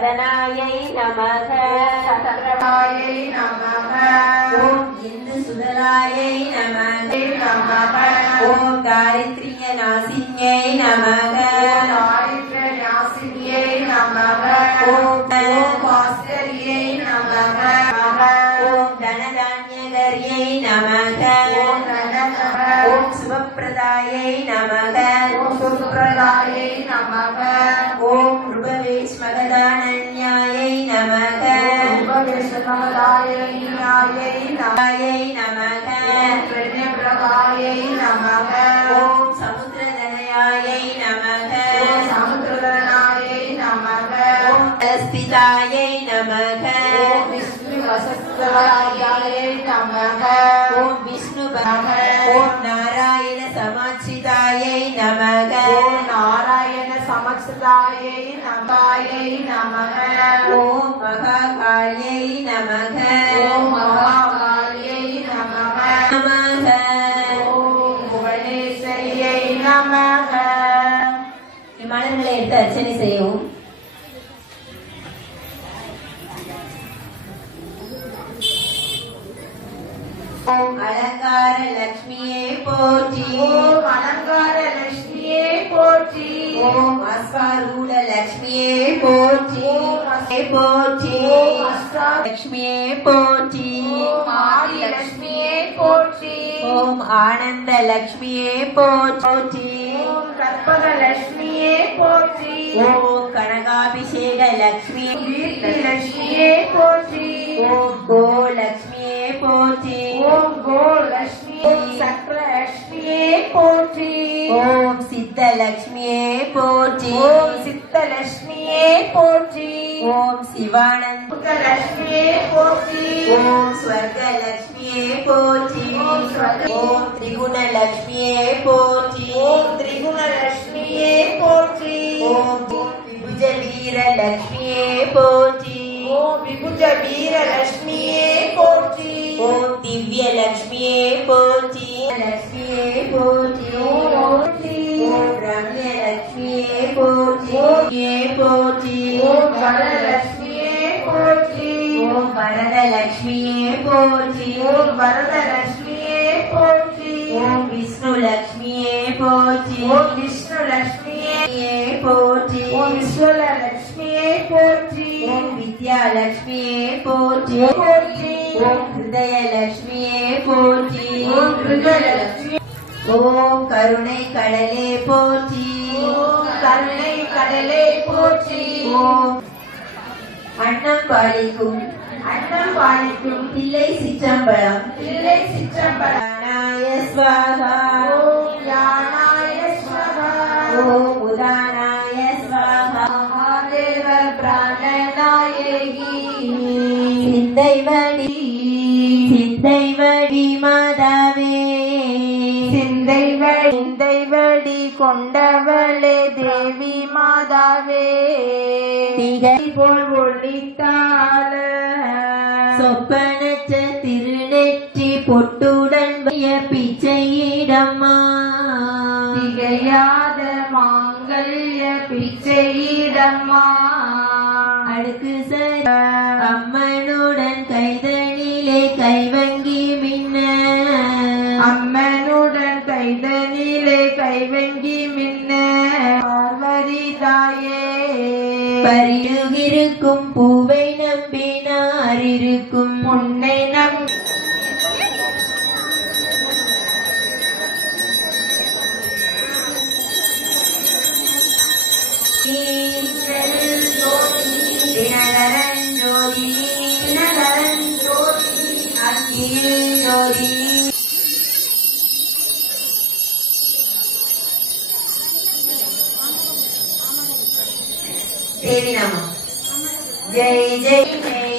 வதனாயை நமக. சந்திரமாயை நமக. ஓம் இந்து சுதலாயை நமக. நமக. ஓம் தாரித்ரிய நாசின்யை நமக. தாரித்ர ஞாசினியை நமக. ஓம் ஓம் சுபப்பிரதாயை நமக ஓம் சுப்ரதாயை நமக ஓம் ருபவேஷ்மகதானன்யாயை நமக உபதேசமதாயை நியாயை நமக யை நமக பிரஜபிரகாயை நமக ஓம் சமுத்திரதனயாயை நமக சமுத்திரதனாயை நமக ஓம் ஸ்திதாயை நமக விஷ்ணு வசஸ்தராயை நமக ஓம் விஷ்ணு ஓம் நாராயண சமாச்சிதாயை நமக. ஓம் நாராயண சமஸ்தாயை நமாயை நமக. ஓம் மகாகாளியை நமக. ஓம் மகாகாளியை நமக. நமக. ஓம் புவனேஸ்வரியை நமக. மலர்களை எடுத்து அர்ச்சனை செய்யவும். அலங்கார லக்ஷ்மியே போற்றி ஓம் அலங்கார லட்சுமியே போற்றி ஓம் அஸ்வாரூட லக்ஷ்மியே போற்றி ஓம் அஸ்- போற்றி ஓம் அஸ்வா- லக்ஷ்மியே போற்றி ஓம் ஆதி லட்சுமியே போற்றி ஓம் ஆனந்த லக்ஷ்மியே போற்றி ஓம் கற்பக லட்சுமியே போற்றி ஓம் கனகாபிஷேக லக்ஷ்மியே கீர்த்தி லட்சுமியே போற்றி ஓம் கோலக்ஷ்மியே போற்றி ஓம் கோ லட்சுமியே சக்கர லட்சுமியே போற்றி. ஓம் சித்தலக்ஷ்மியே போற்றி. ஓம் சித்த லட்சுமியே போற்றி. ஓம் சிவானந்த. சுத்த லட்சுமியே போற்றி. ஓம் ஸ்வர்கலக்ஷ்மியே போற்றி. ஓம் திரிகுணலக்ஷ்மியே போற்றி. ஓம் திரிகுண லட்சுமியே போற்றி. ஓம் விபுஜ வீர லக்ஷ்மியே போற்றி. ஓம் விபுஜ வீர லட்சுமியே போற்றி ஓம் திவ்ய லக்ஷ்மியே போற்றி லக்ஷ்மியே போற்றி போற்றி ஓம் ரம்ய லக்ஷ்மியே போற்றி. ஏ போற்றி ஓம் வரலட்சுமியே போற்றி ஓம் வரதலக்ஷ்மியே போற்றி ஓம் வரதலட்சுமியே போற்றி ஓம் விஷ்ணு லக்ஷ்மியே போற்றி. ஓம் விஷ்ணு லட்சுமியே ஏ போற்றி ஓம் விஸ்வல லட்சுமியே போற்றி. ஓம் வித்யாலக்ஷ்மியே போற்றி. ஓம் ஹிருதய லக்ஷ்மியே போற்றி. ஓம் ஹிருதயலட்சுமி. ஓம் கருணை கடலே போற்றி. ஓம் கருணை கடலே போற்றி. ஓம் அன்னம் பாலிக்கும். அன்னம் பாலிக்கும். தில்லை சிற்றம்பலம். பிள்ளை சிற்றம்பலம். நாய ஸ்வாகா பிராணநாயகி சிந்தை வடி சிந்தை வடி மாதாவே. சிந்தை வழி சிந்தை வழி கொண்டவளே தேவி மாதாவே. திகை போல் ஒளித்தாள சொப்பனற்ற திருநெற்றி பொட்டுடன் பிச்சையிடம்மா. திகையாத மாங்கல்ய பிச்சையிடம்மா. அடுக்கு சரி அம்மனுடன் கைதனிலே கைவங்கி மின்ன. அம்மனுடன் கைதனிலே கைவங்கி மின்ன. பார்வதி தாயே. பரியுகிருக்கும் பூவை நம்பினார் இருக்கும். முன்னை நம் देवी नमः जय जय